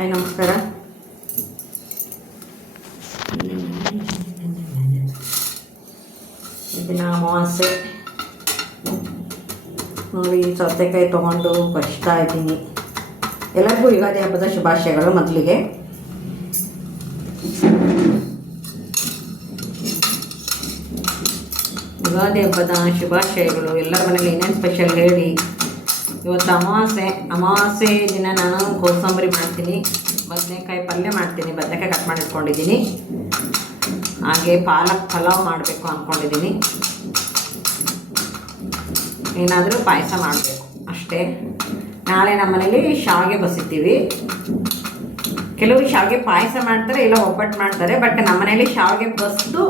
Hi ನಮಸ್ಕಾರ. ಇದನ್ನ ಅಮಾವಾಸ್ಯೆ ನೋಡಿ ಸೌತೆಕಾಯಿ ತೊಗೊಂಡು ಬಚ್ತಾ ಇದ್ದೀನಿ. ಎಲ್ಲರಿಗೂ ಯುಗಾದಿ ಹಬ್ಬದ ಶುಭಾಶಯಗಳು. ಮೊದಲಿಗೆ ಯುಗಾದಿ ಹಬ್ಬದ ಶುಭಾಶಯಗಳು. ಎಲ್ಲರ ಮನೇಲಿ ಏನೇನು ಸ್ಪೆಷಲ್ ಹೇಳಿ. ಇವತ್ತು ಅಮಾವಾಸ್ಯೆ ದಿನ ನಾನು ಕೋಸಂಬರಿ ಮಾಡ್ತೀನಿ, ಬದನೆಕಾಯಿ ಪಲ್ಯ ಮಾಡ್ತೀನಿ, ಬದನೆಕಾಯಿ ಕಟ್ ಮಾಡಿ ಇಟ್ಕೊಂಡಿದ್ದೀನಿ. ಹಾಗೆ ಪಾಲಕ್ ಪಲಾವ್ ಮಾಡಬೇಕು ಅಂದ್ಕೊಂಡಿದ್ದೀನಿ. ಏನಾದರೂ ಪಾಯಸ ಮಾಡಬೇಕು ಅಷ್ಟೇ. ನಾಳೆ ನಮ್ಮ ಮನೇಲಿ ಶಾವಿಗೆ ಬಸಿತೀವಿ. ಕೆಲವರು ಶಾವಿಗೆ ಪಾಯಸ ಮಾಡ್ತಾರೆ, ಇಲ್ಲ ಒಬ್ಬಟ್ಟು ಮಾಡ್ತಾರೆ. ಬಟ್ ನಮ್ಮ ಮನೇಲಿ ಶಾವಿಗೆ ಬಸಿದು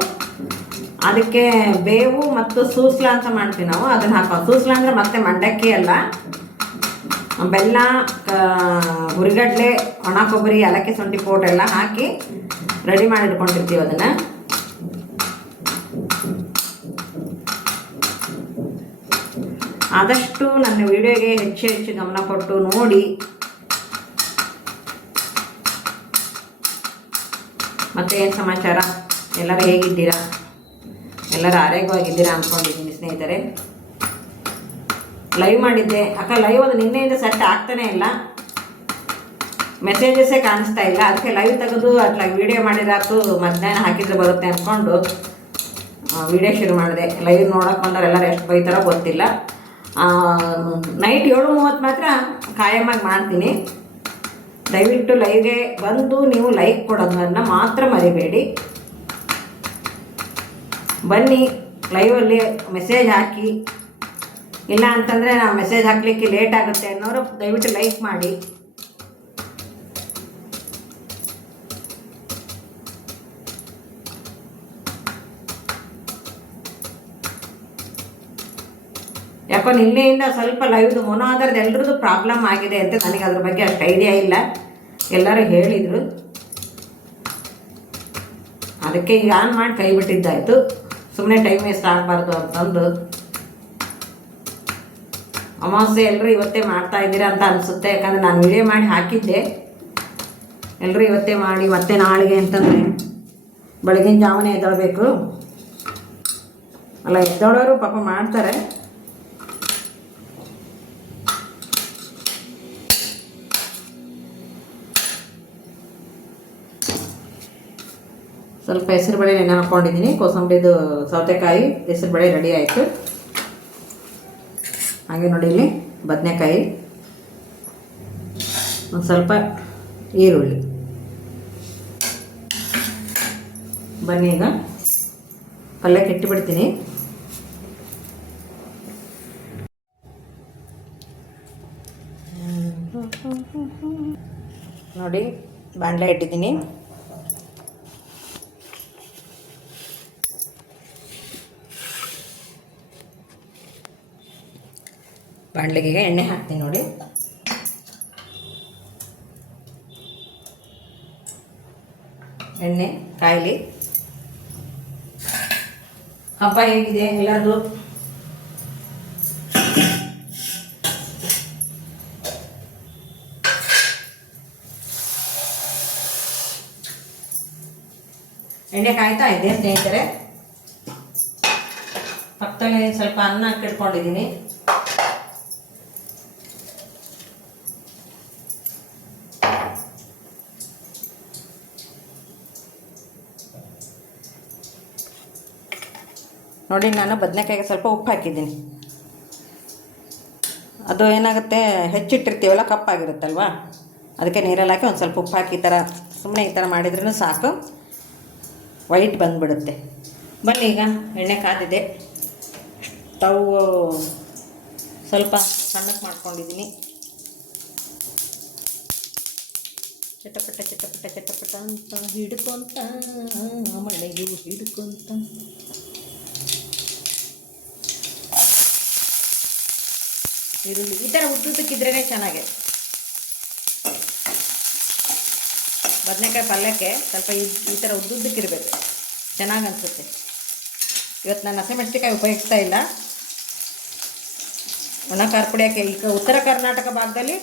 ಅದಕ್ಕೆ ಬೇವು ಮತ್ತು ಸೂಸ್ಲ ಅಂತ ಮಾಡ್ತೀವಿ ನಾವು. ಅದನ್ನು ಹಾಕೋ ಸೂಸ್ಲ ಅಂದರೆ ಮತ್ತೆ ಮಂಡಕ್ಕಿ ಅಲ್ಲ, ಬೆಲ್ಲ, ಹುರಿಗಡ್ಲೆ, ಒಣ ಕೊಬ್ಬರಿ, ಏಲಕ್ಕಿ, ಶುಂಠಿ ಪೌಡರ್ ಎಲ್ಲ ಹಾಕಿ ರೆಡಿ ಮಾಡಿ ಇಟ್ಕೊಂಡಿರ್ತೀವಿ. ಅದನ್ನು ಆದಷ್ಟು ನನ್ನ ವಿಡಿಯೋಗೆ ಹೆಚ್ಚು ಗಮನ ಕೊಟ್ಟು ನೋಡಿ. ಮತ್ತೆ ಏನು ಸಮಾಚಾರ? ಎಲ್ಲರೂ ಹೇಗಿದ್ದೀರಾ? ಎಲ್ಲರೂ ಆರೋಗ್ಯವಾಗಿದ್ದೀರಾ ಅಂದ್ಕೊಂಡಿದ್ದೀನಿ ಸ್ನೇಹಿತರೆ. ಲೈವ್ ಮಾಡಿದ್ದೆ ಅಕ್ಕ, ಲೈವ್ ಅದು ನಿನ್ನೆಯಿಂದ ಸೆಟ್ ಆಗ್ತಾನೇ ಇಲ್ಲ, ಮೆಸೇಜಸ್ಸೇ ಕಾಣಿಸ್ತಾ ಇಲ್ಲ. ಅದಕ್ಕೆ ಲೈವ್ ತೆಗೆದು ಅಟ್ಲಾಗಿ ವೀಡಿಯೋ ಮಾಡಿರಾತು, ಮಧ್ಯಾಹ್ನ ಹಾಕಿದ್ರೆ ಬರುತ್ತೆ ಅಂದ್ಕೊಂಡು ವೀಡಿಯೋ ಶುರು ಮಾಡಿದೆ. ಲೈವ್ ನೋಡೋಕೆ ಬಂದವ್ರು ಎಲ್ಲರೂ ಎಷ್ಟು ಬೈತಾರೋ ಗೊತ್ತಿಲ್ಲ. ನೈಟ್ 7:30 ಮಾತ್ರ ಖಾಯಮಾಗಿ ಮಾಡ್ತೀನಿ. ದಯವಿಟ್ಟು ಲೈವ್ಗೆ ಬಂದು ನೀವು ಲೈಕ್ ಕೊಡೋದನ್ನು ಮಾತ್ರ ಮರಿಬೇಡಿ. ಬನ್ನಿ, ಲೈವಲ್ಲಿ ಮೆಸೇಜ್ ಹಾಕಿ. ಇಲ್ಲ ಅಂತಂದರೆ ನಾವು ಮೆಸೇಜ್ ಹಾಕಲಿಕ್ಕೆ ಲೇಟ್ ಆಗುತ್ತೆ ಅನ್ನೋರು ದಯವಿಟ್ಟು ಲೈಕ್ ಮಾಡಿ. ಯಾಕೋ ನಿನ್ನೆಯಿಂದ ಸ್ವಲ್ಪ ಲೈವ್ದು ಮೊನಾದರ್ದು ಎಲ್ಲರದ್ದು ಪ್ರಾಬ್ಲಮ್ ಆಗಿದೆ ಅಂತ. ನನಗೆ ಅದ್ರ ಬಗ್ಗೆ ಅಷ್ಟು ಐಡಿಯಾ ಇಲ್ಲ, ಎಲ್ಲರೂ ಹೇಳಿದರು. ಅದಕ್ಕೆ ಈಗ ಆನ್ ಮಾಡಿ ಕೈ ಬಿಟ್ಟಿದ್ದಾಯಿತು. ಸುಮ್ಮನೆ ಟೈಮ್ ವೇಸ್ಟ್ ಆಗಬಾರ್ದು ಅಂತಂದು. ಅಮಾವಾಸ್ಯೆ ಎಲ್ಲರೂ ಇವತ್ತೇ ಮಾಡ್ತಾ ಇದ್ದೀರಾ ಅಂತ ಅನಿಸುತ್ತೆ. ಯಾಕಂದರೆ ನಾನು ವಿಡಿಯೋ ಮಾಡಿ ಹಾಕಿದ್ದೆ. ಎಲ್ಲರೂ ಇವತ್ತೇ ಮಾಡಿ ಮತ್ತೆ ನಾಳೆಗೆ ಅಂತಂದರೆ ಬೆಳಗಿನ ಜಾವನೇ ಎದ್ದೇಳಬೇಕು ಅಲ್ಲ. ಎದ್ದೇಳೋರು ಪಾಪ ಮಾಡ್ತಾರೆ. ಸ್ವಲ್ಪ ಹೆಸರು ಬೇಳೆ ನೆನೆ ಹಾಕ್ಕೊಂಡಿದ್ದೀನಿ. ಕೋಸಂಬರಿದು ಸೌತೆಕಾಯಿ ಹೆಸರು ಬೇಳೆ ರೆಡಿ ಆಯಿತು. ಹಾಗೆ ನೋಡಿ, ಇಲ್ಲಿ ಬದನೆಕಾಯಿ, ಒಂದು ಸ್ವಲ್ಪ ಈರುಳ್ಳಿ. ಬನ್ನಿ ಈಗ ಪಲ್ಯಕ್ಕೆ ಇಟ್ಟುಬಿಡ್ತೀನಿ. ನೋಡಿ, ಬಾಣಲೆ ಇಟ್ಟಿದ್ದೀನಿ. ಬಾಣಲೆಗೆ ಎಣ್ಣೆ ಹಾಕ್ತೀನಿ ನೋಡಿ. ಎಣ್ಣೆ ಕಾಯಿಲಿ. ಹಬ್ಬ ಹೇಗಿದೆ ಎಲ್ಲರದು? ಎಣ್ಣೆ ಕಾಯ್ತಾ ಇದೆ ಸ್ನೇಹಿತರೆ. ಪಕ್ಕದಲ್ಲಿ ಸ್ವಲ್ಪ ಅನ್ನ ಇಟ್ಕೊಂಡಿದ್ದೀನಿ. ನೋಡಿ, ನಾನು ಬದನೆಕಾಯಿಗೆ ಸ್ವಲ್ಪ ಉಪ್ಪು ಹಾಕಿದ್ದೀನಿ. ಅದು ಏನಾಗುತ್ತೆ, ಹೆಚ್ಚಿಟ್ಟಿರ್ತೀವಲ್ಲ, ಕಪ್ಪಾಗಿರುತ್ತಲ್ವ, ಅದಕ್ಕೆ ನೀರಲ್ಲಿ ಹಾಕಿ ಒಂದು ಸ್ವಲ್ಪ ಉಪ್ಪು ಹಾಕಿ ಈ ಥರ ಸುಮ್ಮನೆ ಈ ಥರ ಮಾಡಿದ್ರೂ ಸಾಕು, ವೈಟ್ ಬಂದುಬಿಡುತ್ತೆ. ಬನ್ನಿ, ಈಗ ಎಣ್ಣೆ ಕಾದಿದೆ. ಸ್ಟವ್ ಸ್ವಲ್ಪ ಸಣ್ಣಕ್ಕೆ ಮಾಡ್ಕೊಂಡಿದ್ದೀನಿ. ಚಟಪಟ ಚಟಪಟ ಚಟಪಟ ಅಂತ ಹಿಡ್ಕೊಂತ ಮಳೆಯು ಹಿಡ್ಕೊಂತ. ಈರುಳ್ಳಿ ಈ ಥರ ಉದ್ದುದ್ದಕ್ಕಿದ್ರೇ ಚೆನ್ನಾಗೆ. ಬದನೆಕಾಯಿ ಪಲ್ಯಕ್ಕೆ ಸ್ವಲ್ಪ ಈ ಥರ ಉದ್ದುದ್ದಕ್ಕಿರಬೇಕು, ಚೆನ್ನಾಗಿ ಅನಿಸುತ್ತೆ. ಇವತ್ತು ನಾನು ಹಸಿಮೆಣಸಿನಕಾಯಿ ಉಪಯೋಗಿಸ್ತಾ ಇಲ್ಲ. ಒಣ ಖಾರ ಪುಡಿ ಹಾಕಿ. ಈಗ ಉತ್ತರ ಕರ್ನಾಟಕ ಭಾಗದಲ್ಲಿ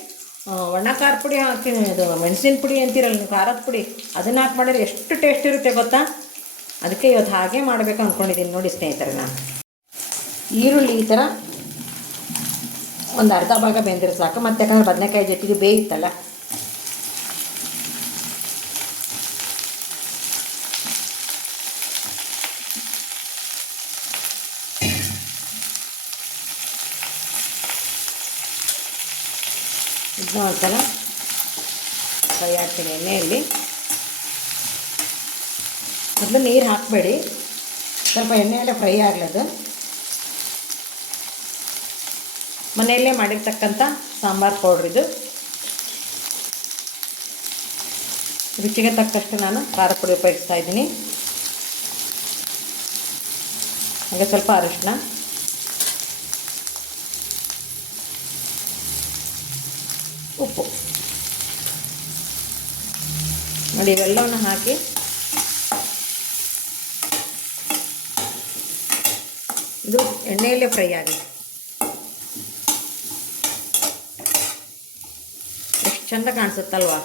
ಒಣ ಖಾರ ಪುಡಿ ಹಾಕಿ, ಇದು ಮೆಣಸಿನ ಪುಡಿ ಅಂತೀರಲ್ಲ ನೀವು, ಖಾರದ ಪುಡಿ, ಅದನ್ನು ಹಾಕಿ ಮಾಡಿದ್ರೆ ಎಷ್ಟು ಟೇಸ್ಟ್ ಇರುತ್ತೆ ಗೊತ್ತಾ. ಅದಕ್ಕೆ ಇವತ್ತು ಹಾಗೆ ಮಾಡಬೇಕು ಅಂದ್ಕೊಂಡಿದ್ದೀನಿ ನೋಡಿ ಸ್ನೇಹಿತರೆ. ನಾನು ಈರುಳ್ಳಿ ಈ ಥರ ಒಂದು ಅರ್ಧ ಭಾಗ ಬೆಂದರೆ ಸಾಕು, ಮತ್ತು ಯಾಕಂದರೆ ಬದನೆಕಾಯಿ ಜೊತೆಗೆ ಬೇಯಿತ್ತಲ್ಲ. ಇದನ್ನ ಒಂದ್ಸಲ ಫ್ರೈ ಆಗ್ತೀನಿ ಎಣ್ಣೆಯಲ್ಲಿ. ಮೊದಲು ನೀರು ಹಾಕಬೇಡಿ, ಸ್ವಲ್ಪ ಎಣ್ಣೆಯಲ್ಲೇ ಫ್ರೈ ಆಗ್ಲದು. ಮನೆಯಲ್ಲೇ ಮಾಡಿರ್ತಕ್ಕಂಥ ಸಾಂಬಾರು ಪೌಡ್ರಿದು. ರುಚಿಗೆ ತಕ್ಕಷ್ಟು ನಾನು ಖಾರ ಪುಡಿ ಉಪಯೋಗಿಸ್ತಾ ಇದ್ದೀನಿ. ಹಾಗೆ ಸ್ವಲ್ಪ ಅರಿಶಿನ, ಉಪ್ಪು ನೋಡಿ, ಇವೆಲ್ಲವನ್ನು ಹಾಕಿ ಇದು ಎಣ್ಣೆಯಲ್ಲೇ ಫ್ರೈ ಆಗಿದೆ. ಎಷ್ಟು ಚಂದ ಕಾಣಿಸುತ್ತಲ್ವಾ.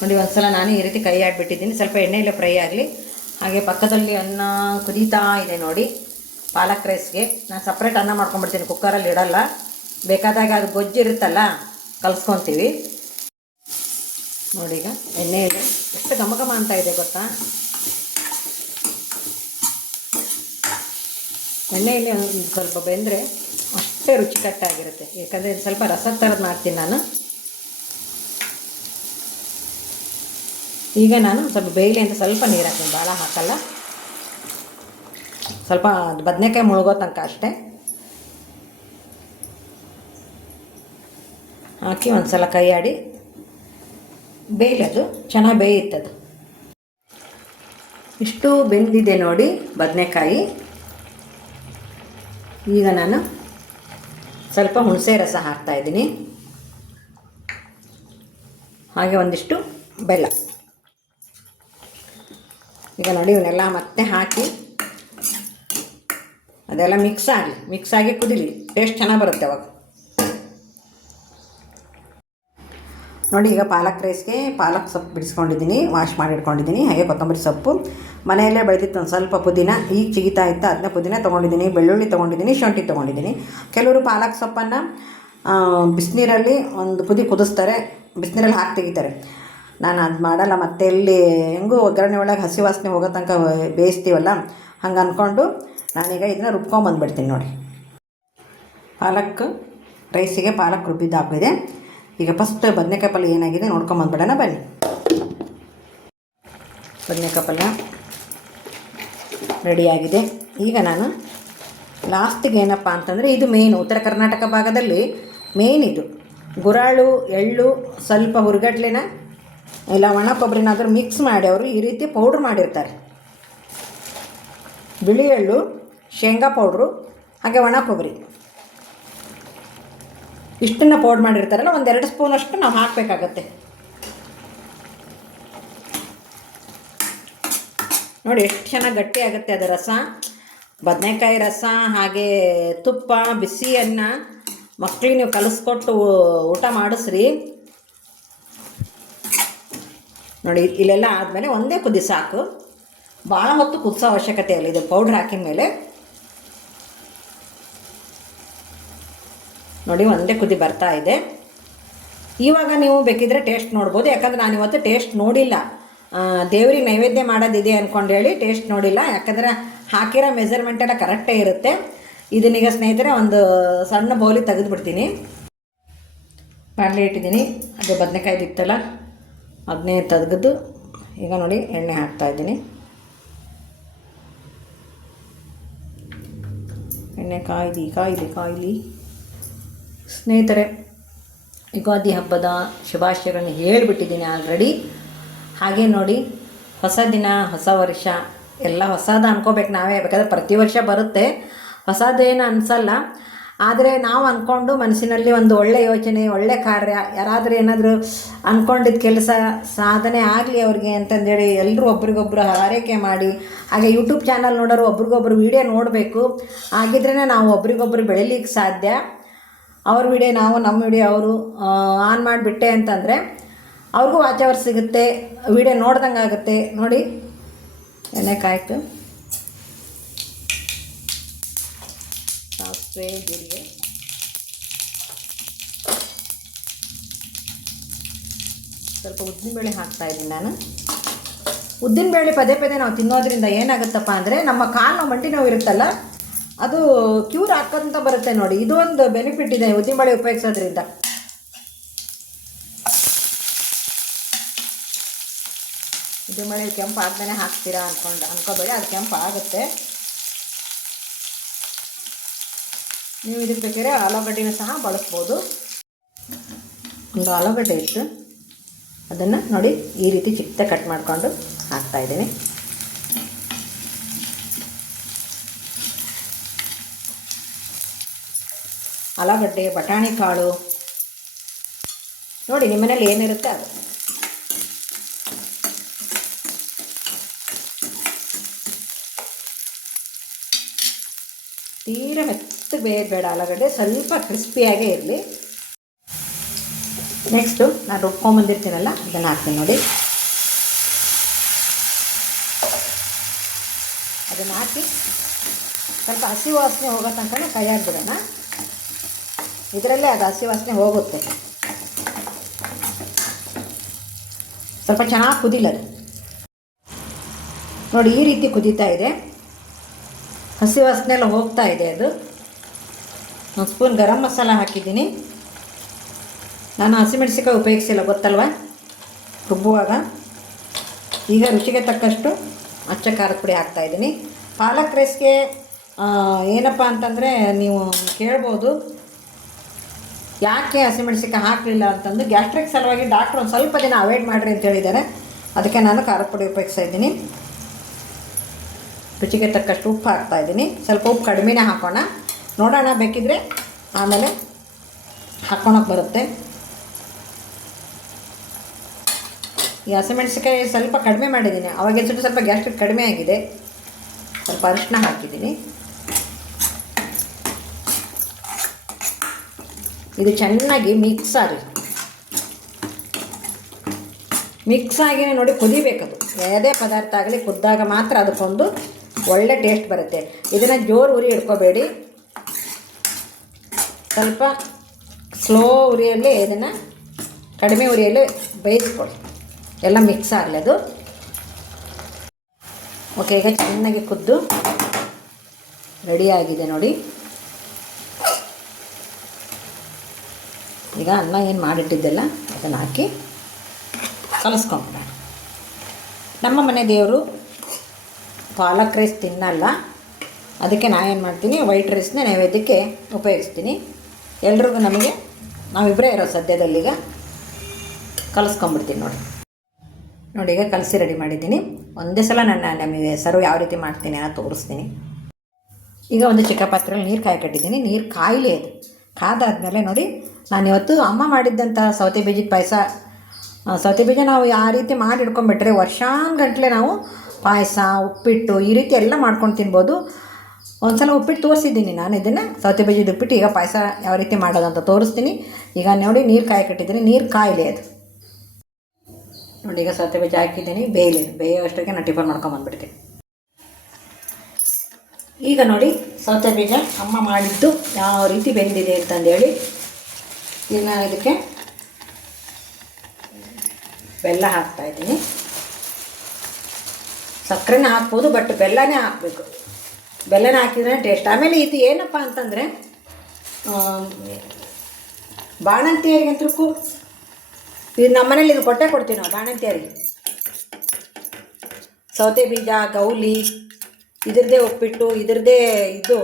ನೋಡಿ ಒಂದ್ಸಲ ನಾನು ಈ ರೀತಿ ಕೈ ಆಡಿಬಿಟ್ಟಿದ್ದೀನಿ, ಸ್ವಲ್ಪ ಎಣ್ಣೆಯಲ್ಲೇ ಫ್ರೈ ಆಗಲಿ. ಹಾಗೆ ಪಕ್ಕದಲ್ಲಿ ಅನ್ನ ಕುದೀತಾ ಇದೆ ನೋಡಿ. ಪಾಲಕ್ ರೈಸ್ಗೆ ನಾನು ಸಪ್ರೇಟ್ ಅನ್ನ ಮಾಡ್ಕೊಂಡ್ಬಿಡ್ತೀನಿ, ಕುಕ್ಕರಲ್ಲಿ ಇಡಲ್ಲ. ಬೇಕಾದಾಗ ಅದು ಗೊಜ್ಜು ಇರುತ್ತಲ್ಲ, ಕಲಿಸ್ಕೊತೀವಿ ನೋಡಿ. ಈಗ ಎಣ್ಣೆಯಲ್ಲಿ ಎಷ್ಟು ಘಮ ಘಮ ಅಂತ ಇದೆ ಗೊತ್ತಾ. ಎಣ್ಣೆಯಲ್ಲಿ ಒಂದು ಸ್ವಲ್ಪ ಬೆಂದರೆ ಅಷ್ಟೇ ರುಚಿಕಟ್ಟಾಗಿರುತ್ತೆ. ಯಾಕಂದರೆ ಸ್ವಲ್ಪ ರಸದ ಥರದ್ದು ಮಾಡ್ತೀನಿ ನಾನು. ಈಗ ನಾನು ಸ್ವಲ್ಪ ಬೇಯಲಿ ಅಂತ ಸ್ವಲ್ಪ ನೀರು ಹಾಕ್ತೀನಿ, ಭಾಳ ಹಾಕಲ್ಲ. ಸ್ವಲ್ಪ ಬದನೆಕಾಯಿ ಮುಳುಗೋ ತನಕ ಅಷ್ಟೇ ಹಾಕಿ ಒಂದು ಸಲ ಕೈ ಆಡಿ ಬೇಯಲದು, ಚೆನ್ನಾಗಿ ಬೇಯುತ್ತದು. ಇಷ್ಟು ಬೆಂದಿದೆ ನೋಡಿ ಬದನೆಕಾಯಿ. ಈಗ ನಾನು ಸ್ವಲ್ಪ ಹುಣಸೆ ರಸ ಹಾಕ್ತಾಯಿದ್ದೀನಿ, ಹಾಗೆ ಒಂದಿಷ್ಟು ಬೆಲ್ಲ. ಈಗ ನೋಡಿ ಇವನ್ನೆಲ್ಲ ಮತ್ತೆ ಹಾಕಿ ಅದೆಲ್ಲ ಮಿಕ್ಸ್ ಆಗಿ ಕುದೀಲಿ, ಟೇಸ್ಟ್ ಚೆನ್ನಾಗಿ ಬರುತ್ತೆ ಅವಾಗ ನೋಡಿ. ಈಗ ಪಾಲಕ್ ರೈಸ್ಗೆ ಪಾಲಕ್ ಸೊಪ್ಪು ಬಿಡಿಸ್ಕೊಂಡಿದ್ದೀನಿ, ವಾಶ್ ಮಾಡಿ ಇಟ್ಕೊಂಡಿದ್ದೀನಿ. ಹಾಗೆ ಕೊತ್ತಂಬರಿ ಸೊಪ್ಪು ಮನೆಯಲ್ಲೇ ಬೆಳೆದಿತ್ತು, ಒಂದು ಸ್ವಲ್ಪ ಪುದೀನ ಈಗ ಚಿಗಿತಾ ಇತ್ತು, ಅದನ್ನ ಪುದೀನ ತೊಗೊಂಡಿದ್ದೀನಿ, ಬೆಳ್ಳುಳ್ಳಿ ತೊಗೊಂಡಿದ್ದೀನಿ, ಶುಂಠಿ ತೊಗೊಂಡಿದ್ದೀನಿ. ಕೆಲವರು ಪಾಲಕ್ ಸೊಪ್ಪನ್ನು ಬಿಸಿನೀರಲ್ಲಿ ಒಂದು ಕುದಿಸ್ತಾರೆ, ಬಿಸಿನೀರಲ್ಲಿ ಹಾಕಿ ತೆಗಿತಾರೆ. ನಾನು ಅದು ಮಾಡಲ್ಲ. ಮತ್ತೆ ಇಲ್ಲಿ ಹೆಂಗೂ ಒಗ್ಗರಣೆ ಒಳಗೆ ಹಸಿ ವಾಸನೆ ಹೋಗೋ ತನಕ ಬೇಯಿಸ್ತೀವಲ್ಲ, ಹಂಗೆ ಅಂದ್ಕೊಂಡು ನಾನೀಗ ಇದನ್ನ ರುಬ್ಕೊಂಬಂದ್ಬಿಡ್ತೀನಿ ನೋಡಿ. ಪಾಲಕ್ ರೈಸಿಗೆ ಪಾಲಕ್ ರುಬ್ಬಿದ್ದು ಹಾಕಿದೆ. ಈಗ ಫಸ್ಟ್ ಬದನೆಕಾಯಿ ಪಲ್ಯ ಏನಾಗಿದೆ ನೋಡ್ಕೊಂಬಂದ್ಬಿಡೋಣ ಬನ್ನಿ. ಬದನೆಕಾಯಿ ಪಲ್ಯ ರೆಡಿಯಾಗಿದೆ. ಈಗ ನಾನು ಲಾಸ್ಟಿಗೆ ಏನಪ್ಪ ಅಂತಂದರೆ, ಇದು ಮೇನು ಉತ್ತರ ಕರ್ನಾಟಕ ಭಾಗದಲ್ಲಿ ಮೇನ್ ಇದು. ಗುರಾಳು, ಎಳ್ಳು, ಸ್ವಲ್ಪ ಹುರ್ಗಡ್ಲೆನ ಇಲ್ಲ ಒಣ ಕೊಬ್ಬರಿನಾದರೂ ಮಿಕ್ಸ್ ಮಾಡಿ ಅವರು ಈ ರೀತಿ ಪೌಡ್ರ್ ಮಾಡಿರ್ತಾರೆ. ಬಿಳಿ ಎಳ್ಳು, ಶೇಂಗಾ ಪೌಡ್ರು, ಹಾಗೆ ಒಣ ಕೊಬ್ಬರಿ ಇಷ್ಟನ್ನು ಪೌಡ್ರ್ ಮಾಡಿರ್ತಾರಲ್ಲ, 1-2 ಸ್ಪೂನಷ್ಟು ನಾವು ಹಾಕಬೇಕಾಗತ್ತೆ ನೋಡಿ. ಎಷ್ಟು ಚೆನ್ನಾಗಿ ಗಟ್ಟಿ ಆಗುತ್ತೆ ಅದು ರಸ. ಬದನೆಕಾಯಿ ರಸ ಹಾಗೆ ತುಪ್ಪ, ಬಿಸಿ ಅನ್ನ ಮಕ್ಕಳಿಗೆ ನೀವು ಕಲಿಸ್ಕೊಟ್ಟು ಊಟ ಮಾಡಿಸ್ರಿ ನೋಡಿ. ಇಲ್ಲೆಲ್ಲ ಆದಮೇಲೆ ಒಂದೇ ಕುದಿ ಸಾಕು, ಭಾಳ ಹೊತ್ತು ಕುದಿಸೋ ಅವಶ್ಯಕತೆ ಇಲ್ಲ. ಇದು ಪೌಡ್ರ್ ಹಾಕಿದ ಮೇಲೆ ನೋಡಿ ಒಂದೇ ಕುದಿ ಬರ್ತಾ ಇದೆ. ಇವಾಗ ನೀವು ಬೇಕಿದ್ರೆ ಟೇಸ್ಟ್ ನೋಡ್ಬೋದು, ಯಾಕಂದರೆ ನಾನು ಇವತ್ತು ಟೇಸ್ಟ್ ನೋಡಿಲ್ಲ. ದೇವ್ರಿಗೆ ನೈವೇದ್ಯ ಮಾಡೋದಿದೆ ಅಂದ್ಕೊಂಡೇಳಿ ಟೇಸ್ಟ್ ನೋಡಿಲ್ಲ, ಯಾಕಂದರೆ ಹಾಕಿರೋ ಮೆಜರ್ಮೆಂಟ್ ಎಲ್ಲ ಕರೆಕ್ಟೇ ಇರುತ್ತೆ. ಇದನ್ನೀಗ ಸ್ನೇಹಿತರೆ ಒಂದು ಸಣ್ಣ ಬೌಲಿಗೆ ತೆಗೆದುಬಿಡ್ತೀನಿ. ಬಾಣಲೆ ಇಟ್ಟಿದ್ದೀನಿ, ಅದು ಬದನೆಕಾಯ್ದು ಇತ್ತಲ್ಲ ಅದನ್ನೇ ತೆಗೆದು ಈಗ ನೋಡಿ ಎಣ್ಣೆ ಹಾಕ್ತಾಯಿದ್ದೀನಿ. ಎಣ್ಣೆ ಕಾಯ್ಲಿ ಸ್ನೇಹಿತರೆ. ಯುಗಾದಿ ಹಬ್ಬದ ಶುಭಾಶಯಗಳನ್ನು ಹೇಳಿಬಿಟ್ಟಿದ್ದೀನಿ ಆಲ್ರೆಡಿ. ಹಾಗೆ ನೋಡಿ, ಹೊಸ ದಿನ, ಹೊಸ ವರ್ಷ ಎಲ್ಲ ಹೊಸದು ಅನ್ಕೋಬೇಕು ನಾವೇ. ಬೇಕಾದ್ರೆ ಪ್ರತಿ ವರ್ಷ ಬರುತ್ತೆ, ಹೊಸದೇನು ಅನಿಸಲ್ಲ. ಆದರೆ ನಾವು ಅಂದ್ಕೊಂಡು ಮನಸ್ಸಿನಲ್ಲಿ ಒಂದು ಒಳ್ಳೆ ಯೋಚನೆ, ಒಳ್ಳೆ ಕಾರ್ಯ, ಯಾರಾದರೂ ಏನಾದರೂ ಅಂದ್ಕೊಂಡಿದ್ದ ಕೆಲಸ ಸಾಧನೆ ಆಗಲಿ ಅವ್ರಿಗೆ ಅಂತಂದೇಳಿ ಎಲ್ಲರೂ ಒಬ್ರಿಗೊಬ್ರು ಹಾರೈಕೆ ಮಾಡಿ, ಹಾಗೆ ಯೂಟ್ಯೂಬ್ ಚಾನಲ್ ನೋಡೋರು ಒಬ್ರಿಗೊಬ್ರು ವೀಡಿಯೋ ನೋಡಬೇಕು. ಆಗಿದ್ರೇ ನಾವು ಒಬ್ರಿಗೊಬ್ರು ಬೆಳಿಲಿಕ್ಕೆ ಸಾಧ್ಯ. ಅವ್ರ ವಿಡಿಯೋ ನಾವು, ನಮ್ಮ ವಿಡಿಯೋ ಅವರು ಆನ್ ಮಾಡಿಬಿಟ್ಟೆ ಅಂತಂದರೆ ಅವ್ರಿಗೂ ವಾಚ್ ಅವರ್ ಸಿಗುತ್ತೆ, ವಿಡಿಯೋ ನೋಡ್ದಂಗೆ ಆಗುತ್ತೆ. ನೋಡಿ ಎಣ್ಣೆ ಕಾಯ್ತು, ಸಾಸಿವೆ, ಜೀರಿಗೆ, ಸ್ವಲ್ಪ ಉದ್ದಿನಬೇಳೆ ಹಾಕ್ತಾಯಿದ್ದೀನಿ ನಾನು. ಉದ್ದಿನಬೇಳೆ ಪದೇ ಪದೇ ನಾವು ತಿನ್ನೋದ್ರಿಂದ ಏನಾಗುತ್ತಪ್ಪ ಅಂದರೆ ನಮ್ಮ ಕಾಲು ಮಂಡಿ ನೋವು ಇರುತ್ತಲ್ಲ, ಅದು ಕ್ಯೂರ್ ಹಾಕೋಂತ ಬರುತ್ತೆ ನೋಡಿ. ಇದು ಒಂದು ಬೆನಿಫಿಟ್ ಇದೆ ಉದ್ದಿನಬೇಳೆ ಉಪಯೋಗಿಸೋದ್ರಿಂದ. ಉದ್ದಿನಬೇಳೆ ಕೆಂಪು ಆದ್ಮೇಲೆ ಹಾಕ್ತೀರಾ ಅನ್ಕೋಬೇಡಿ, ಅದು ಕೆಂಪು ಆಗುತ್ತೆ. ನೀವು ಇದಕ್ಕೆ ಬೇಕಾದ್ರೆ ಆಲೂಗಡ್ಡೆನೂ ಸಹ ಬಳಸ್ಬೋದು. ಒಂದು ಆಲೂಗಡ್ಡೆ ಇತ್ತು, ಅದನ್ನು ನೋಡಿ ಈ ರೀತಿ ಚಿಕ್ಕ ಕಟ್ ಮಾಡಿಕೊಂಡು ಹಾಕ್ತಾಯಿದ್ದೀನಿ. ಆಲೂಗಡ್ಡೆ, ಬಟಾಣಿ ಕಾಳು, ನೋಡಿ ನಿಮ್ಮ ಮನೇಲಿ ಏನಿರುತ್ತೆ ಅದು. ತೀರ ಮೆತ್ತ ಬೇಡ ಆಲೂಗಡ್ಡೆ, ಸ್ವಲ್ಪ ಕ್ರಿಸ್ಪಿಯಾಗೇ ಇರಲಿ. ನೆಕ್ಸ್ಟು ನಾನು ರುಬ್ಕೊಂಬಂದಿರ್ತೀನಲ್ಲ ಅದನ್ನು ಹಾಕ್ತೀನಿ ನೋಡಿ. ಅದನ್ನು ಹಾಕಿ ಸ್ವಲ್ಪ ಹಸಿ ವಾಸನೆ ಹೋಗೋ ತನಕ ಕೈಯಾಗಿ ಬಿಡೋಣ. ಇದರಲ್ಲೇ ಅದು ಹಸಿ ವಾಸನೆ ಹೋಗುತ್ತೆ. ಸ್ವಲ್ಪ ಚೆನ್ನಾಗಿ ಕುದಿಲದು ನೋಡಿ, ಈ ರೀತಿ ಕುದೀತಾ ಇದೆ, ಹಸಿ ವಾಸನೆ ಎಲ್ಲ ಹೋಗ್ತಾ ಇದೆ. ಅದು ಒಂದು ಸ್ಪೂನ್ ಗರಂ ಮಸಾಲ ಹಾಕಿದ್ದೀನಿ. ನಾನು ಹಸಿಮೆಣಸಿಕಾಯಿ ಉಪಯೋಗಿಸಿಲ್ಲ, ಗೊತ್ತಲ್ವ ರುಬ್ಬುವಾಗ. ಈಗ ರುಚಿಗೆ ತಕ್ಕಷ್ಟು ಅಚ್ಚ ಖಾರದ ಪುಡಿ ಹಾಕ್ತಾಯಿದ್ದೀನಿ. ಪಾಲಕ್ ರೈಸ್ಗೆ ಏನಪ್ಪ ಅಂತಂದರೆ ನೀವು ಕೇಳ್ಬೋದು, ಯಾಕೆ ಹಸಿಮೆಣಸಿಕಾಯಿ ಹಾಕಲಿಲ್ಲ ಅಂತಂದು. ಗ್ಯಾಸ್ಟ್ರಿಕ್ ಸಲುವಾಗಿ ಡಾಕ್ಟ್ರು ಒಂದು ಸ್ವಲ್ಪ ದಿನ ಅವಾಯ್ಡ್ ಮಾಡಿರಿ ಅಂತ ಹೇಳಿದ್ದಾರೆ, ಅದಕ್ಕೆ ನಾನು ಖಾರದ ಪುಡಿ ಉಪಯೋಗಿಸ್ತಾ ಇದ್ದೀನಿ. ರುಚಿಗೆ ತಕ್ಕಷ್ಟು ಉಪ್ಪು ಹಾಕ್ತಾಯಿದ್ದೀನಿ. ಸ್ವಲ್ಪ ಉಪ್ಪು ಕಡಿಮೆನೇ ಹಾಕೋಣ, ನೋಡೋಣ, ಬೇಕಿದ್ದರೆ ಆಮೇಲೆ ಹಾಕ್ಕೊಳಕ್ಕೆ ಬರುತ್ತೆ. ಈ ಹಸಿಮೆಣಸಿಕಾಯಿ ಸ್ವಲ್ಪ ಕಡಿಮೆ ಮಾಡಿದ್ದೀನಿ, ಅವಾಗ ಸ್ವಲ್ಪ ಗ್ಯಾಸ್ಟ್ರಿಕ್ ಕಡಿಮೆ ಆಗಿದೆ. ಸ್ವಲ್ಪ ಅರಿಶಿನ ಹಾಕಿದ್ದೀನಿ. ಇದು ಚೆನ್ನಾಗಿ ಮಿಕ್ಸ್ ಆಗಿ ನೋಡಿ ಕುದಿಬೇಕದು. ಯಾವುದೇ ಪದಾರ್ಥ ಆಗಲಿ ಕುದ್ದಾಗ ಮಾತ್ರ ಅದಕ್ಕೊಂದು ಒಳ್ಳೆ ಟೇಸ್ಟ್ ಬರುತ್ತೆ. ಇದನ್ನು ಜೋರು ಉರಿ ಇಟ್ಕೋಬೇಡಿ, ಸ್ವಲ್ಪ ಸ್ಲೋ ಉರಿಯಲ್ಲಿ ಇದನ್ನು ಕಡಿಮೆ ಉರಿಯಲ್ಲಿ ಬೇಯಿಸ್ಕೊಳ್ಳಿ, ಎಲ್ಲ ಮಿಕ್ಸ್ ಆಗಲಿ ಅದು. ಓಕೆ, ಈಗ ಚೆನ್ನಾಗಿ ಕುದ್ದು ರೆಡಿಯಾಗಿದೆ ನೋಡಿ. ಈಗ ಅನ್ನ ಏನು ಮಾಡಿಟ್ಟಿದ್ದೆಲ್ಲ ಅದನ್ನು ಹಾಕಿ ಕಲಿಸ್ಕೊಂಬಿಡೋಣ. ನಮ್ಮ ಮನೆ ದೇವರು ಪಾಲಕ್ ರೈಸ್ ತಿನ್ನಲ್ಲ, ಅದಕ್ಕೆ ನಾನೇನು ಮಾಡ್ತೀನಿ, ವೈಟ್ ರೈಸ್ನ ನೈವೇದ್ಯಕ್ಕೆ ಉಪಯೋಗಿಸ್ತೀನಿ. ಎಲ್ರಿಗೂ ನಾವಿಬ್ಬರೇ ಇರೋ ಸದ್ಯದಲ್ಲೀಗ ಕಲಿಸ್ಕೊಂಬಿಡ್ತೀನಿ ನೋಡಿ. ಈಗ ಕಲಸಿ ರೆಡಿ ಮಾಡಿದ್ದೀನಿ. ಒಂದೇ ಸಲ ನಮಗೆ ಸರ್ವ್ ಯಾವ ರೀತಿ ಮಾಡ್ತೀನಿ ಅನ್ನೋ ತೋರಿಸ್ತೀನಿ. ಈಗ ಒಂದು ಚಿಕ್ಕ ಪಾತ್ರೆಯಲ್ಲಿ ನೀರು ಕಾಯ್ಕಟ್ಟಿದ್ದೀನಿ. ನೀರು ಕಾಯಿಲೆ ಅದು ಕಾದಾದ್ಮೇಲೆ ನೋಡಿ, ನಾನು ಇವತ್ತು ಅಮ್ಮ ಮಾಡಿದ್ದಂಥ ಸೌತೆ ಬೀಜದ ಪಾಯಸ. ಸೌತೆ ಬೀಜ ನಾವು ಆ ರೀತಿ ಮಾಡಿ ಇಟ್ಕೊಂಡ್ಬಿಟ್ರೆ ವರ್ಷಾನುಗಟ್ಟಲೆ ನಾವು ಪಾಯಸ, ಉಪ್ಪಿಟ್ಟು ಈ ರೀತಿ ಎಲ್ಲ ಮಾಡ್ಕೊಂಡು ತಿನ್ಬೋದು. ಒಂದು ಸಲ ಉಪ್ಪಿಟ್ಟು ತೋರಿಸಿದ್ದೀನಿ ನಾನು, ಇದನ್ನು ಸೌತೆ ಬೀಜದ ಉಪ್ಪಿಟ್ಟು. ಈಗ ಪಾಯಸ ಯಾವ ರೀತಿ ಮಾಡೋದು ಅಂತ ತೋರಿಸ್ತೀನಿ. ಈಗ ನೋಡಿ ನೀರು ಕಾಯ್ಕಟ್ಟಿದ್ದೀನಿ, ನೀರು ಕಾಯಿಲೆ ಅದು ನೋಡಿ. ಈಗ ಸೌತೆ ಬೀಜ ಹಾಕಿದ್ದೀನಿ, ಬೇಯೋಷ್ಟಕ್ಕೆ ನಾನು ಟಿಫನ್ ಮಾಡ್ಕೊಂಬಂದ್ಬಿಡ್ತೀನಿ. ಈಗ ನೋಡಿ ಸೌತೆ ಬೀಜ ಅಮ್ಮ ಮಾಡಿದ್ದು ಯಾವ ರೀತಿ ಬೆಂದಿದೆ ಅಂತಂದೇಳಿ. ಈಗ ನಾನು ಇದಕ್ಕೆ ಬೆಲ್ಲ ಹಾಕ್ತಾಯಿದ್ದೀನಿ. ಸಕ್ಕರೆನ ಹಾಕ್ಬೋದು, ಬಟ್ ಬೆಲ್ಲನೇ ಹಾಕಬೇಕು. ಬೆಲ್ಲನ ಹಾಕಿದ್ರೆ ಟೇಸ್ಟ್. ಆಮೇಲೆ ಇದು ಏನಪ್ಪ ಅಂತಂದರೆ ಬಾಣಂತಿಯರಿಗಂತೂ ಇದು ನಮ್ಮ ಮನೇಲಿ ಇದು ಕೊಡ್ತೀವಿ ನಾವು ಬಾಣಂತಿಯರಿಗೆ. ಸೌತೆ ಬೀಜ, ಗೌಲಿ, ಇದ್ರದ್ದೇ ಉಪ್ಪಿಟ್ಟು, ಇದ್ರದ್ದೇ ಇದು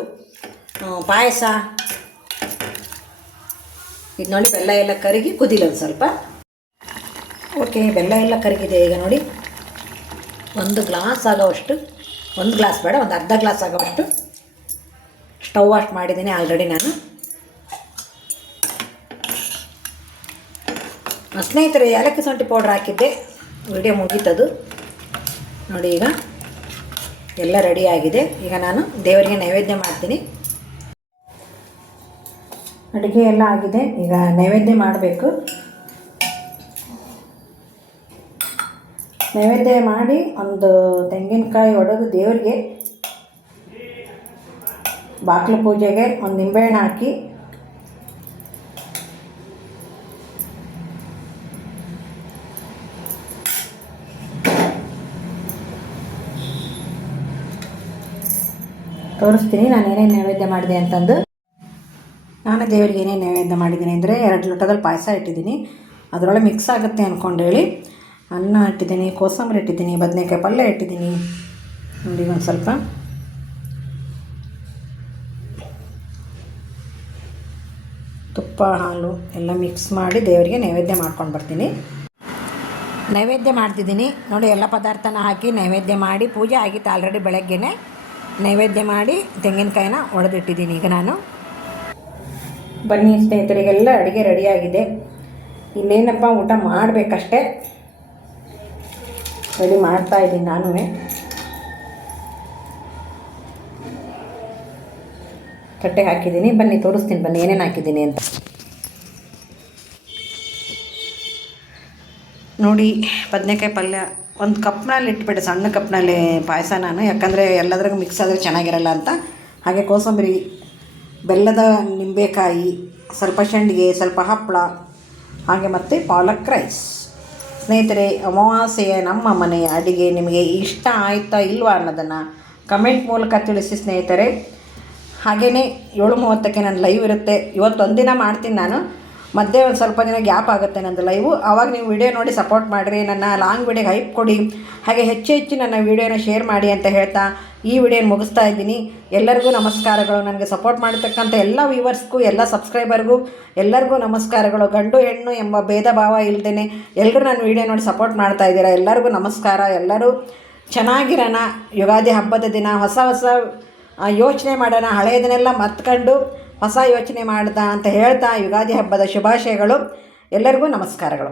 ಪಾಯಸ. ಇದು ನೋಡಿ ಬೆಲ್ಲ ಎಲ್ಲ ಕರಗಿ ಕುದಿಲದು ಸ್ವಲ್ಪ. ಓಕೆ, ಬೆಲ್ಲ ಎಲ್ಲ ಕರಗಿದೆ. ಈಗ ನೋಡಿ ಒಂದು ಗ್ಲಾಸ್ ಆಗೋವಷ್ಟು, ಒಂದು ಗ್ಲಾಸ್ ಬೇಡ, ಒಂದು ಅರ್ಧ ಗ್ಲಾಸ್ ಆಗೋವಷ್ಟು ಸ್ಟವ್ ವಾಶ್ ಮಾಡಿದ್ದೀನಿ ಆಲ್ರೆಡಿ ನಾನು. ಸ್ನೇಹಿತರೆ, ಏಲಕ್ಕಿ ಶುಂಠಿ ಪೌಡ್ರ್ ಹಾಕಿದ್ದೆ. ವಿಡಿಯೋ ಮುಗೀತದು ನೋಡಿ. ಈಗ ಎಲ್ಲ ರೆಡಿಯಾಗಿದೆ. ಈಗ ನಾನು ದೇವರಿಗೆ ನೈವೇದ್ಯ ಮಾಡ್ತೀನಿ. ಅಡುಗೆ ಎಲ್ಲ ಆಗಿದೆ. ಈಗ ನೈವೇದ್ಯ ಮಾಡಬೇಕು. ನೈವೇದ್ಯ ಮಾಡಿ ಒಂದು ತೆಂಗಿನಕಾಯಿ ಒಡೆದು ದೇವರಿಗೆ, ಬಾಗಿಲು ಪೂಜೆಗೆ ಒಂದು ನಿಂಬೆಹಣ್ಣು ಹಾಕಿ ತೋರಿಸ್ತೀನಿ ನಾನು ಏನೇನು ನೈವೇದ್ಯ ಮಾಡಿದೆ ಅಂತಂದು. ನಾನು ದೇವರಿಗೆ ಏನೇನು ನೈವೇದ್ಯ ಮಾಡಿದ್ದೀನಿ ಅಂದರೆ 2 ಲೋಟದಲ್ಲಿ ಪಾಯಸ ಇಟ್ಟಿದ್ದೀನಿ. ಅದರೊಳಗೆ ಮಿಕ್ಸ್ ಆಗುತ್ತೆ ಅಂದ್ಕೊಂಡೇಳಿ ಅನ್ನ ಇಟ್ಟಿದ್ದೀನಿ, ಕೋಸಂಬರಿ ಇಟ್ಟಿದ್ದೀನಿ, ಬದನೆಕಾಯಿ ಪಲ್ಯ ಇಟ್ಟಿದ್ದೀನಿ. ನೋಡಿ, ಒಂದು ಸ್ವಲ್ಪ ತುಪ್ಪ ಹಾಲು ಎಲ್ಲ ಮಿಕ್ಸ್ ಮಾಡಿ ದೇವರಿಗೆ ನೈವೇದ್ಯ ಮಾಡ್ಕೊಂಡು ಬರ್ತೀನಿ. ನೈವೇದ್ಯ ಮಾಡ್ತಿದ್ದೀನಿ ನೋಡಿ. ಎಲ್ಲ ಪದಾರ್ಥನ ಹಾಕಿ ನೈವೇದ್ಯ ಮಾಡಿ ಪೂಜೆ ಆಗಿತ್ತು ಆಲ್ರೆಡಿ. ಬೆಳಗ್ಗೆನೇ ನೈವೇದ್ಯ ಮಾಡಿ ತೆಂಗಿನಕಾಯಿನ ಒಡೆದಿಟ್ಟಿದ್ದೀನಿ. ಈಗ ನಾನು ಬನ್ನಿ ಸ್ನೇಹಿತರಿಗೆಲ್ಲ ಅಡುಗೆ ರೆಡಿಯಾಗಿದೆ. ಇನ್ನೇನಪ್ಪ ಊಟ ಮಾಡಬೇಕಷ್ಟೇ. ರೆಡಿ ಮಾಡ್ತಾಯಿದ್ದೀನಿ ನಾನು. ತಟ್ಟೆ ಹಾಕಿದ್ದೀನಿ. ಬನ್ನಿ ತೋರಿಸ್ತೀನಿ, ಬನ್ನಿ ಏನೇನು ಹಾಕಿದ್ದೀನಿ ಅಂತ ನೋಡಿ. ಬದನೆಕಾಯಿ ಪಲ್ಯ ಒಂದು ಕಪ್ನಲ್ಲಿ ಇಟ್ಬಿಟ್ಟೆ, ಸಣ್ಣ ಕಪ್ನಲ್ಲಿ ಪಾಯಸ ನಾನು, ಯಾಕಂದರೆ ಎಲ್ಲದ್ರಾಗ ಮಿಕ್ಸ್ ಆದರೆ ಚೆನ್ನಾಗಿರಲ್ಲ ಅಂತ. ಹಾಗೆ ಕೋಸಂಬರಿ, ಬೆಲ್ಲದ ನಿಂಬೆಕಾಯಿ, ಸ್ವಲ್ಪ ಸಂಡಿಗೆ, ಸ್ವಲ್ಪ ಹಪ್ಪಳ, ಹಾಗೆ ಮತ್ತು ಪಾಲಕ್ ರೈಸ್. ಸ್ನೇಹಿತರೆ, ಅಮಾವಾಸ್ಯೆಯ ನಮ್ಮ ಮನೆಯ ಅಡುಗೆ ನಿಮಗೆ ಇಷ್ಟ ಆಯ್ತಾ ಇಲ್ವಾ ಅನ್ನೋದನ್ನು ಕಮೆಂಟ್ ಮೂಲಕ ತಿಳಿಸಿ ಸ್ನೇಹಿತರೆ. ಹಾಗೆಯೇ 7:30ಕ್ಕೆ ನನ್ನ ಲೈವ್ ಇರುತ್ತೆ. ಇವತ್ತೊಂದಿನ ಮಾಡ್ತೀನಿ ನಾನು, ಮಧ್ಯೆ ಒಂದು ಸ್ವಲ್ಪ ದಿನ ಗ್ಯಾಪ್ ಆಗುತ್ತೆ ನಂದು ಲೈವು. ಆವಾಗ ನೀವು ವಿಡಿಯೋ ನೋಡಿ ಸಪೋರ್ಟ್ ಮಾಡಿರಿ, ನನ್ನ ಲಾಂಗ್ ವಿಡಿಯೋಗೆ ಹೈಪ್ ಕೊಡಿ. ಹಾಗೆ ಹೆಚ್ಚು ನನ್ನ ವಿಡಿಯೋನ ಶೇರ್ ಮಾಡಿ ಅಂತ ಹೇಳ್ತಾ ಈ ವಿಡಿಯೋನ ಮುಗಿಸ್ತಾ ಇದ್ದೀನಿ. ಎಲ್ಲರಿಗೂ ನಮಸ್ಕಾರಗಳು. ನನಗೆ ಸಪೋರ್ಟ್ ಮಾಡತಕ್ಕಂಥ ಎಲ್ಲ ವ್ಯೂವರ್ಸ್ಗೂ, ಎಲ್ಲ ಸಬ್ಸ್ಕ್ರೈಬರ್ಗೂ ಎಲ್ಲರಿಗೂ ನಮಸ್ಕಾರಗಳು. ಗಂಡು ಹೆಣ್ಣು ಎಂಬ ಭೇದ ಭಾವ ಇಲ್ಲದೇ ಎಲ್ಲರೂ ನನ್ನ ವಿಡಿಯೋ ನೋಡಿ ಸಪೋರ್ಟ್ ಮಾಡ್ತಾ ಇದ್ದೀರಾ. ಎಲ್ಲರಿಗೂ ನಮಸ್ಕಾರ. ಎಲ್ಲರೂ ಚೆನ್ನಾಗಿರೋಣ. ಯುಗಾದಿ ಹಬ್ಬದ ದಿನ ಹೊಸ ಯೋಚನೆ ಮಾಡೋಣ, ಹಳೆಯದನ್ನೆಲ್ಲ ಮರ್ತ್ಕೊಂಡು ಹೊಸ ಯೋಚನೆ ಮಾಡ್ದ ಅಂತ ಹೇಳ್ತಾ ಯುಗಾದಿ ಹಬ್ಬದ ಶುಭಾಶಯಗಳು. ಎಲ್ಲರಿಗೂ ನಮಸ್ಕಾರಗಳು.